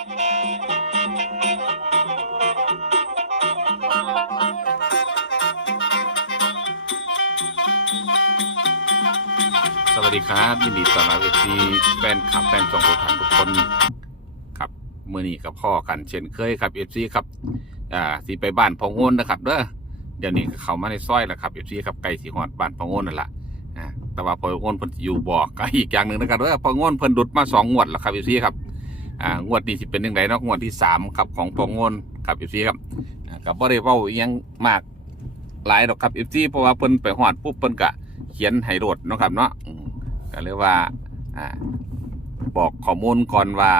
สวัสดีครับยินดีต้อนรับเอซีแฟนคลับแฟนจองทุกท่านทุกคนครับเมื่อนี้กับพ่อกันเช่นเคยครับเอฟซีครับอ่าสีไปบ้านพองโอนนะครับเด้อเดี๋ยวนี้เขามาในซอยแล้วครับเอฟซีครับไกลสีหอดบ้านพองโอนนั่นแหละอ่าแต่ว่าพองโอนเพิ่นอยู่บ่อก็อีกอย่างหนึ่งนะครับเด้อพองโอนเพิ่นดุดมาสองงวดแล้วครับเอฟซีครับ อ่างวดนี้สิเป็นยังไงเนาะงวดที่สามครับของพองโอนครับเอฟซีครับกับบ่ได้เว้าอิหยังมากหลายดอกครับเอฟซีเพราะว่าเพิ่นไปหอดปุ๊บเพิ่นก็เขียนให้โดดเนาะครับเนาะก็เรียกว่าอ่าบอกข้อมูลก่อนว่า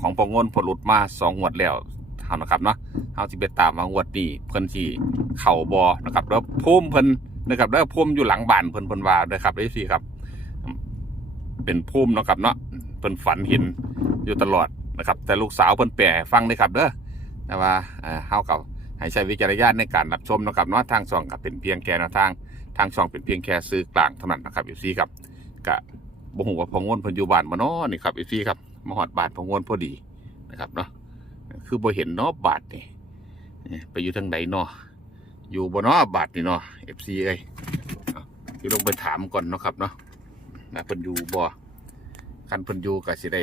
ของปองงนผลหลุดมาสองงวดแล้วเท่านะครับเนาะเฮาสิไปตามมางวดนี้เพิ่นสิเข่าบอนะครับแล้วพุ่มเพิ่นนะครับแล้วพุ่มอยู่หลังบ้านเพิ่นเพิ่นว่าเด้อครับไอ้สิครับ เป็นพุ่มเนาะครับเนาะเพิ่นฝันเห็นอยู่ตลอด นะครับ แต่ลูกสาวเพิ่นแปลให้ฟังเด้ครับเด้อแต่ว่าอ่าเฮากับให้ใช้วิจารณญาณในการรับชมนะครับเนาะทางช่องก็เป็นเพียงแค่แนวทาง ทางช่องเป็นเพียงแค่ซื้อกลางเท่านั้นนะครับอยู่ซี่ครับกะบ่ฮู้ว่าพงวนเพิ่นอยู่บ้านบ่เนาะนี่ครับอีซี่ครับมาฮอดบ้านพงวนพอดีนะครับเนาะคือบ่เห็นเนาะบาทนี่ไปอยู่ทางไหนเนาะอยู่บ่เนาะบาทนี่เนาะ FC เอ้ยเอลงไปถามก่อนเนาะครับเนาะนะเพิ่นอยู่บ่คันเพิ่นอยู่ก็สิได้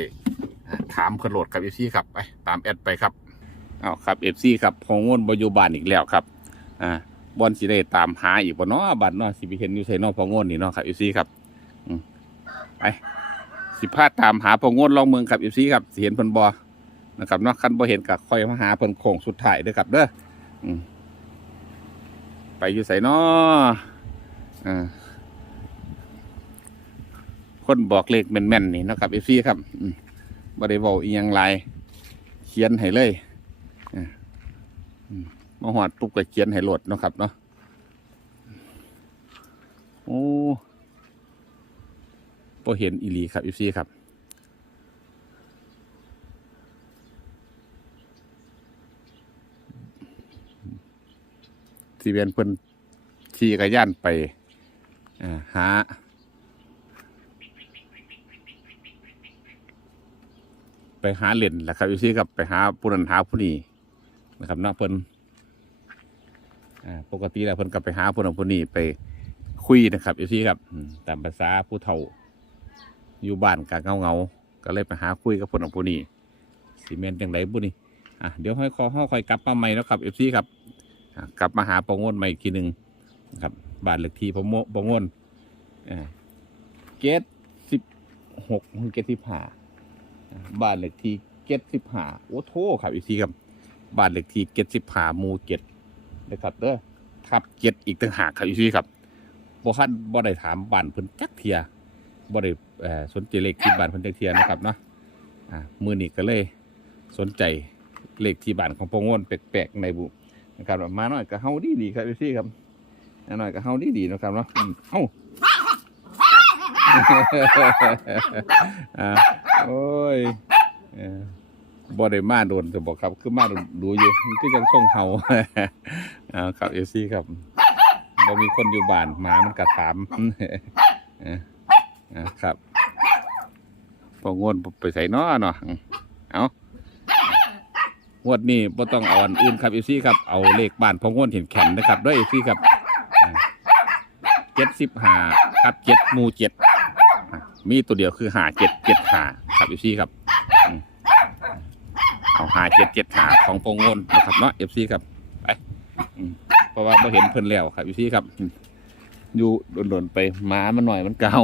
ถามเพิ่นโหลดครับ FC ครับไปตามแอดไปครับเอาครับ FC ครับพองวนบอยู่บ้านอีกแล้วครับอ่าบอนสิได้ตามหาอีกบ่เนาะบัดเนาะสิไปเห็นอยู่ไสเนาะพองวนนี่เนาะครับ FC ครับไปสิพาตามหาพองดลองเมืองครับเอีซี่ครับสิเห็นเพิ่นบอนะครับเนาะคันบ่เห็นก็ค่อยมาหาเพิ่นโค้งสุดท้ายเด้อครับเด้ออืมไปอยู่ไสเนาะอ่าคนบอกเลขแม่นๆนี่เนาะครับเอีซี่ครับอืม บ่ได้เว้าอียังลายเขียนให้เลยอ่าอืมาหอดปุ๊บก็เขียนให้หลดเนาะครับเนาะโอ้พอเห็นอีหลีครับอีซี่ครับที่เป็นเพิ่อนขี่กระย่านไปอ่าหา ไปหาเหรียญแหละครับอีซี่ครับไปหาผู้นั้นหาผู้นี้นะครับนาะเพิ่นปกติแล้วเพิ่นก็ไปหาผู้นั้นผู้นี้ไปคุยนะครับอีซี่ครับตามภาษาผู้เฒ่า อยู่บ้านกะเงาเงาก็เลยไปหาคุยกับคนของผู้นี้ซีเมนต์จังไรบุนี่อะเดี๋ยวให้คอห้อคอยกลับมาใหม่แล้วครับเอฟซีครับกลับมาหาปองงนใหม่อีกทีหนึ่งนะครับบ้านเลขที่พโมปองงนเกตสิบหกเกตสิบห้า บ้านเลขที่เกตสิบห้าโอ้โทครับเอฟซีครับบ้านเลขที่เกตสิบห้าหมู่เกตนะครับเด้อทับเกตอีกต่างหากครับเอฟซีครับบ่คันบ่ได้ถามบ้านเพิ่นจักเทียบ่ได้สนใจเลขที่บ้านเพิ่นจักเทียนะครับเนาะอ่ามือนี้ก็เลยสนใจเลขที่บ้านของปองวนแปลกๆในบุนะครับมาหน่อยก็เฮาดีดีครับพี่ครับมาหน่อยก็เฮาดีดีนะครับเนาะเอ้า บ่ได้มาโดนแต่บอกครับ คือมาดูอยู่มันคือจังส่งเฮาอ่าครับเอซี่ครับบ่มีคนอยู่บ้านหมามันก็ถามเอออ่าครับพองวนไปใส่น้อเนาะอืมเอางวดนี้บ่ต้องเอาอันอื่นครับอีซี่ครับเอาเลขบ้านพองวนเห็นแข็งนะครับด้วยอีซี่ครับเจ็ดสิบห้าครับเจ็ดมูเจ็ดมีตัวเดียวคือหาเจ็ดเจ็ดหาครับอีซี่ครับ เอาหาเจ็ดเจ็ดหาของพองวนนะครับเนาะเอฟซีครับไปเพราะว่าเราเห็นเพิ่นแล้วครับอีซี่ครับอยู่โดนๆไปหมามันหน่อยมันเก่า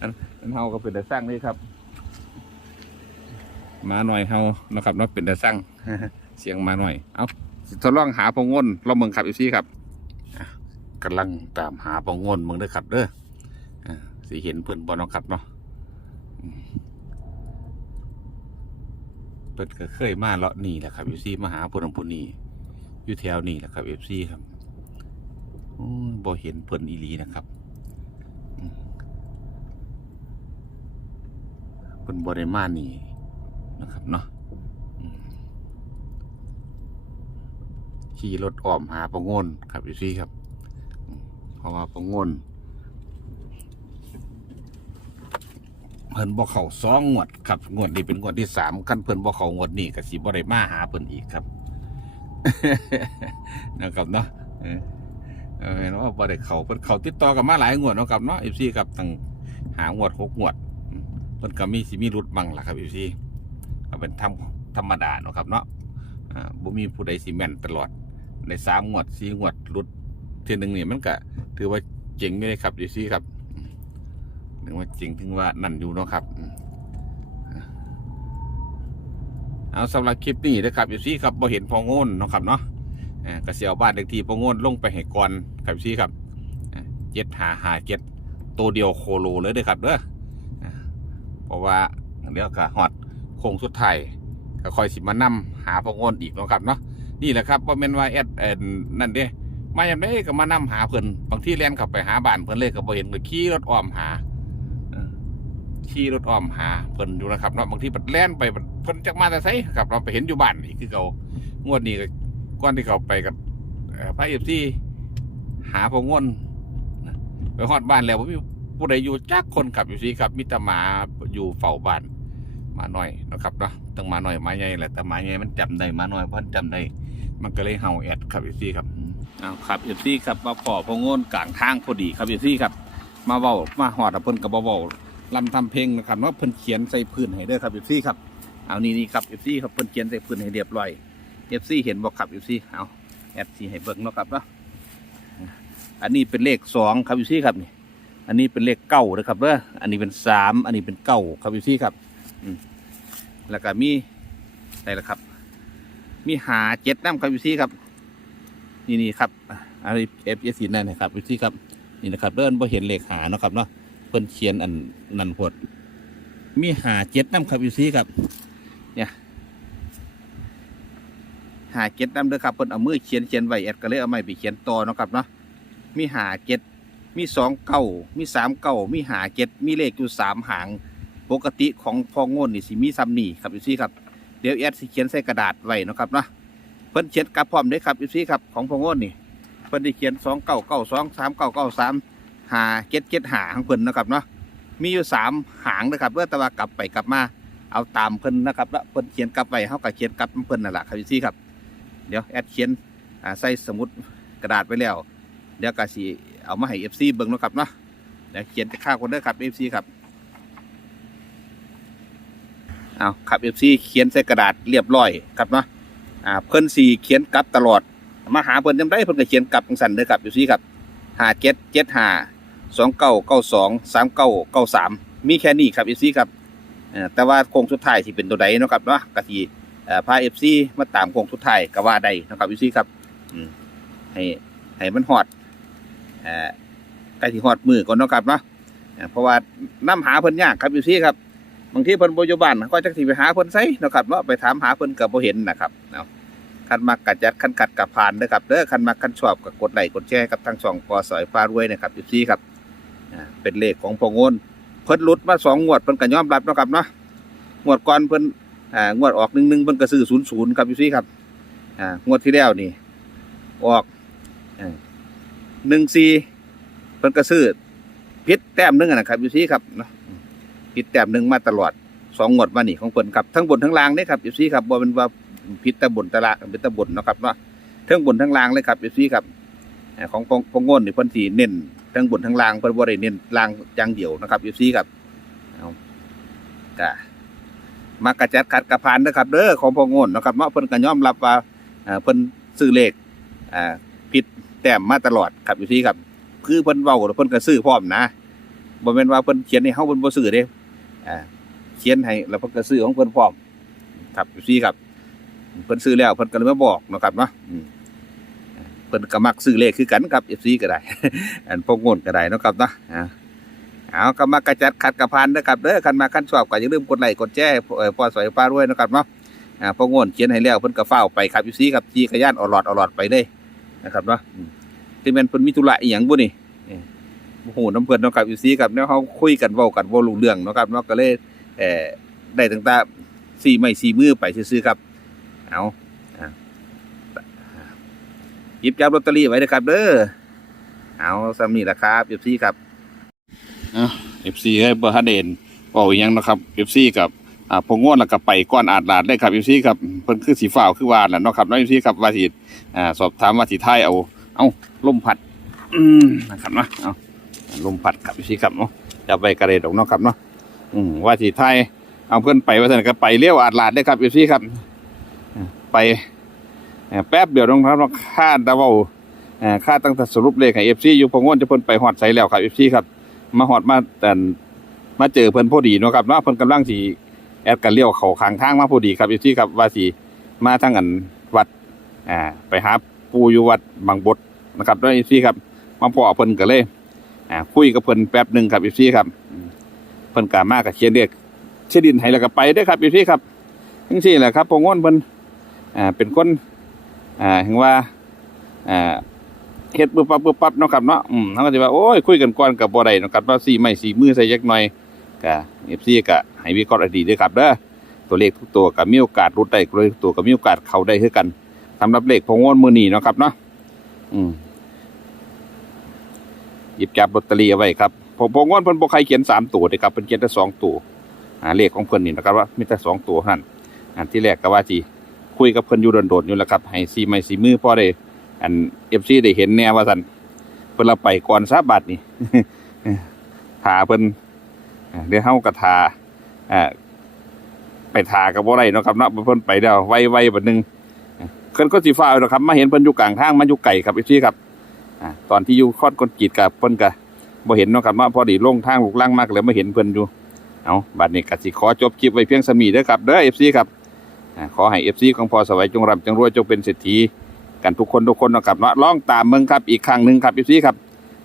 อันอันเฮาก็เป็นแต่สร้างนี่ครับหมาหน่อยเฮานะครับเนาะเป็นแต่สร้างเสียงมาหน่อย เอาทดลองหาพองนเราเมืองครับอีซี่ครับกำลังตามหาพองนเมืองเด้อครับเด้ออ่าสิเห็นเพิ่นบ่เนะครับเนาะ เพิ่นก็เคยมาเลาะนี่แหละครับอีซี่มาหาพิ่นผู้นี้อยู่แถวนี้แหละครับเอฟซีครับโอ้ยบ่เห็นเพิ่นอีลีนะครับเป็นบริมานี่นะครับเนาะขี่รถอ้อมหาปะงนครับอยู่ซี่ครับเพราะว่าปะงน เพิ่นบ่เขาสองงวดครับงวดนี้เป็นงวดที่สามคันเพิ่นบ่เขางวดนี้ก็สิบ่ได้มาหาเพิ่นอีกครับ นะครับเนาะเออเออเห็นว่าบ่ได้เขาเพิ่นเขาติดต่อกันมาหลายงวดเนาะครับเนาะ FC ครับตั้งหางวดหกงวดมเพิ่นก็มีสิมีรุดบังล่ะครับ FC ก็เป็นธรรมธรรมดาเนาะครับเนาะอ่าบ่มีผู้ใดสิแม่นตลอดในสามงวดสี่งวดรุดทีหนึ่งนี่มันก็ถือว่าเจ๋งเลยครับ FC ครับ ถึงว่าจริงถึงว่านั่นอยู่เนาะครับเอาสำหรับคลิปนี้นะครับอยู่ซี่ครับบ่เห็นพอโงนเนาะครับเนาะกระเสียวบ้านเด็กทีพอโงนลงไปให้ก่อนครับอยู่ซี่ครับเจ็ดหาหาเจ็ดตัวเดียวโคโลเลยเด้อครับเด้ออเพราะว่าเดี๋ยวก็ฮอดโค้งสุดท้ายก็คอยสิมานํหาพอโงนอีกเนาะครับเนาะนี่แหละครับว่าแม่นว่าแอดเอ็นนั่นเด้มาอย่างได้ก็มานํหาเพิ่นบางที่แล่นข้าไปหาบ้านเพิ่นเลยก็บ่เห็นก็ขี่รถอ้อมหา ขี่รถอ้อมหาเพิ่นอยู่นะครับเนาะบางทีปัดแล่นไปเพิ่นจักมาแต่ไสครับเราไปเห็นอยู่บ้านนี่คือเขางวดนี้ก็ก่อนที่เขาไปกับพระเอฟซีหาพงวนไปฮอดบ้านแล้วบ่มีผู้ใดอยู่จักคนขับอยู่ซีครับมีแต่หมาอยู่เฝ้าบ้านหมาหน่อยนะครับเนาะตั้งหมาหน่อยมาใหญ่แหละแต่มาใหญ่มันจำได้หมาหน่อยเพราะมันจำได้มันก็เลยเห่าแอดครับเอยู่ซีครับเอาครับเอยู่ซีครับมาพอพงวนกลางทางพอดีครับเอยู่ซีครับ มาเว้ามาฮอดเพิ่นก็บ่เว้า ลำทำเพลงนะครับว่าเพิ่นเขียนใส่พื้นให้เด้อครับเอฟซีครับเอานี่นี่ครับเอฟซีครับเพิ่นเขียนใส่พื้นให้เรียบร้อยเอฟซีเห็นบอกครับเอฟซีเอาแอดซีให้เบิ่งเนาะครับเนาะอันนี้เป็นเลขสองครับเอฟซีครับนี่อันนี้เป็นเลขเก้านะครับเด้ออันนี้เป็นสามอันนี้เป็นเก้าครับเอฟซีครับอืมแล้วก็มีอะไรล่ะครับ มีหาเจ็ดน้ำครับเอฟซีครับ นี่นี่ครับอันนี้เอฟเอสซีนั่นนะครับเอฟซีครับนี่นะครับเดินพอเห็นเลขหาเนาะครับเนาะ เพิ่นเขียนอันนันพดมีหาเจ็ดน้ำครับอยู่ซีครับ เนี่ยหาเจ็ดน้ำเด้อครับเพิ่นเอามือเขียนเขียนไว้แอดก็เลยเอาไม้ไปเขียนต่อเนาะครับเนาะมีหาเจ็ดมีสองเก้ามีสามเก้ามีหาเจ็ดมีเลขอยู่สามหาง ปกติของพองโง่นนี่สิมีซ้ำนี่ครับอยู่ซีครับเดี๋ยวแอดสิเขียนใส่กระดาษไว้เนาะครับเนาะเพิ่นเขียนกลับพร้อมเด้ครับอยู่ซีครับของพองโง่นนี่เพิ่นได้เขียนสองเก้าเก้าสองสามเก้าเก้าสาม หาเก็ดเก็ดหาของเพิ่นนะครับเนาะมีอยู่สามหางนะครับเพื่อต่ว่ากลับไปกลับมาเอาตามเพิ่นนะครับแล้วเพิ่นเขียนกลับไปเฮาก็เขียนกลับเพิ่นนั่นแหละครับพี่ซี่ครับ เดี๋ยวแอดเขียนใส่สมุดกระดาษไว้แล้ว เดี๋ยวก็สิเอามาให้ FC เบิ่งนะครับเนาะเดี๋ยวเขียนค่าคนเด้อครับ FC ครับเอาครับ FC เขียนใส่กระดาษเรียบร้อยครับเนาะอ่าเพิ่นสีเขียนกลับตลอด มาหาเพิ่นจำได้เพิ่นก็เขียนกลับจังซั่นเด้อครับ FC ครับหาเจ็ดเจ็ดหา สองเก้าเก้าสองสามเก้าเก้าสามมีแค่นี้ครับเอฟซีครับแต่ว่าโค้งสุดท้ายที่เป็นตัวใดนะครับเนาะกะทีพาเอฟซีมาตามโค้งสุดท้ายก็ว่าใดนะครับเอฟซีครับให้ให้มันฮอดเอ่อใกล้ที่ฮอดมือก่อนนะครับเนาะเพราะว่าน้ำหาเพิ่นยากครับเอฟซีครับบางทีเพิ่นบ่อยู่บ้านก็จักสิไปหาเพิ่นไสเนะครับเนาะไปถามหาเพิ่นก็บ่เห็นนะครับเนาะคันมักกัดจัดคันกัดกับผ่านเด้อครับเด้อคันมักคันชอบกับกดไลค์กดแชร์กับทางช่องปอสอยฟ้ารวยนะครับอยู่ซี่ครับ เป็นเลขของพองนเพิ่นลุดมาสองงวดเพิ่นก็ยอมรับนะครับเนาะงวดก่อนเพิ่นอ่างวดออกหนึ่งหนึ่งเพิ่นก็ซื้อศูนย์ศูนย์ครับอยู่ซี่ครับอ่างวดที่แล้วนี่ ออกหนึ่งสี่เพิ่นก็ซื้อพิษแต้มหนึ่งนะครับอยู่ซี่ครับเนาะพิษแต้มหนึ่งมาตลอดสองงวดมานี่ของเพิ่นครับทั้งบนทั้งล่างนี่ครับอยู่ซี่ครับบ่เป็นว่าพิษตะบนตะละเป็นตะบนนะครับเนาะทั้งบนทั้งล่างเลยครับเอฟซีครับเอ่อของพงพงโง่นนี่เพิ่นสีเน้น ทั้งบนทั้งล่างเพิ่นบ่ได้เน้นล่างอย่างเดียวนะครับเอฟซีครับเอาก็มากระจัดขัดกระพานนะครับเด้อของพงง่นนะครับเนาะเพิ่นก็ยอมรับว่าเพิ่นซื้อเลขอ่าผิดแต้มมาตลอดครับเอฟซีครับ คือเพิ่นเว้าเพิ่นก็ซื้อพร้อมนะบ่แม่นว่าเพิ่นเขียนให้เฮาเพิ่นบ่ซื้อเด้อ่าเขียนให้แล้วเพิ่นก็ซื้อของเพิ่นพร้อมครับเอฟซีครับเพิ่นซื้อแล้วเพิ่นก็เลยมาบอกนะครับเนาะ เพิ่นก็มักซื้อเลขคือกันครับ FC ก็ได้อันพวกงนก็ได้นะครับเนาะเอาก็มากระจัดขัดกระพานเด้อครับเด้อคันมาคันชอบก็อย่าลืมกดไลค์กดแชร์พอสวยฟ้ารวยนะครับเนาะอ่าพวกงนเขียนให้แล้วเพิ่นก็เฝ้าไปครับ FC ครับจีกระยานออลอดออลอดไปเลยนะครับเนาะอืมที่แม่นเพิ่นมีธุระอีหยังบ่นี่โอ้โหน้ำเพิ่นเนาะครับ FC ครับแนวเฮาคุยกันเว้ากันบ่ารู้เรื่องเนาะครับเนาะก็เลยเอ่อได้ตั้งแต่สี่ไม้สี่มือไปซื่อครับเอา หยิบจับลอตเตอรี่ไว้นะครับ เด้อเอาสำนี่แหละครับเอฟซีครับเอฟซีให้เบอร์ฮัดเดนบอกอีกยังนะครับเอฟซีกับอ่าพงงวนแล้วก็ไปก้อนอาดลาดได้ครับเอฟซีครับเพิ่นคือสีฟ้าคือวานแหละเนาะครับน้องเอฟซีครับว่าสิอ่าสอบถามว่าสิท้ายเอาเอาลมพัดอืมนะครับเนาะเอาลมพัดครับเอฟซีครับเนาะจะไปกระเด็ดออกเนาะครับเนาะอืมว่าสิท้ายเอาเพิ่นไปว่าซั่นก็ไปเลี้ยวอาดลาดได้ครับเอฟซีครับอ่าไป แป๊บเดียวน้องครับเนาคาดาวาอ่าค่าตั้งแต่สรุปเลขให้เอฟซีอยู่พงง่วนจะเพิ่นไปฮอดไสแล้วครับเอฟซีครับ มาฮอดมาแต่มาเจอเพิ่นพอดีเนาะครับเนาะเพิ่นกำลังสิแอดกันเลี้ยวเขาขางทางมาพอดีครับเอยู่ที่ครับว่าสิมาทางอันวัดอ่าไปหาปูอยู่วัดบางบดนะครับด้วยอีซี่ครับ มาพอเพิ่นก็เลยอ่าคุยกับเพิ่นแป๊บหนึ่งครับเอีซี่ครับเพิ่นก็มาก็เขียนเรียกเชดินให้แล้วก็ไปเด้ครับเอีซี่ครับจังซี่แหละครับพงวนเพิ่นอ่าเป็นคน อ่าเห็นว่าอ่าเฮ็ดปึ๊บปั๊บปึ๊บปั๊บเนาะครับเนาะอืมเขาก็สิว่าโอ้ยคุยกันก่อนกับบ่ได้เนาะครับว่าสี่ไม้สี่มือใส่จักหน่อยก็ FC ก็ให้วิเคราะห์ให้ดีเด้อครับเด้อตัวเลขทุกตัวก็มีโอกาสรุดได้ตัวเลขทุกตัวก็มีโอกาสเข้าได้คือกันสำหรับเลขพงวนมือนี้เนาะครับเนาะอืมหยิบจับลอตเตอรี่เอาไว้ครับผมพงวนเพิ่นบ่ใครเขียนสามตัวเด้ครับเพิ่นเขียนแต่สองตัวอ่าเลขของเพิ่นนี่นะครับว่ามีแต่สองตัวเท่านั้นอันที่แรกก็ว่าสิ คุยกับเพิ่นอยู่โดนๆอยู่แล้วครับให้สีไม้สีมือพอได้อันเอฟซีได้เห็นแน่ว่าสันเพิ่นละไปก่อนซาบัดนี่ทาเพิ่นอ่าเดี๋ยวเฮากระทาอ่าไปทากับบ่ได้เนาะครับเนาะเพิ่นไปแล้วไวๆบัดหนึงเพิ่นก็สิฟ้าเนาะครับมาเห็นเพิ่นอยู่กลางทางมาอยู่ไกลครับเอฟซีครับอ่าตอนที่อยู่คอดกนกีดกับเพิ่นก็บ่เห็นเนาะครับเนาพอดีลงทางลูกล่างมากเลยมาเห็นเพิ่นอยู่เอาบัดนี้กสิขอจบคลิปไว้เพียงสมีเด้อครับเด้อ FC ครับ ขอให้ FC ของพอสวัยจงร่ำจงรวยจงเป็นเศรษฐีกันทุกคนทุกคนนะครับเนาะลองตามเมืองครับอีกครั้งหนึ่งครับพี่ซีครับ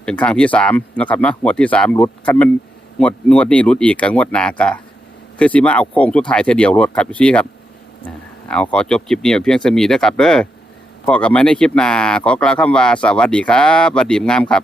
เป็นครั้งที่สามนะครับเนาะงวดที่สามหลุดคันมันงวดงวดนี้หลุดอีกกับงวดหนากะคือสิมาเอาโค้งสุดท้ายเทเดียวรถครับพี่ซีครับเอาขอจบคลิปนี้เพียงสมีเด้ครับเด้อพอกับมาในคลิปหน้าขอกล่าวคำว่าสวัสดีครับสวัสดีงามครับ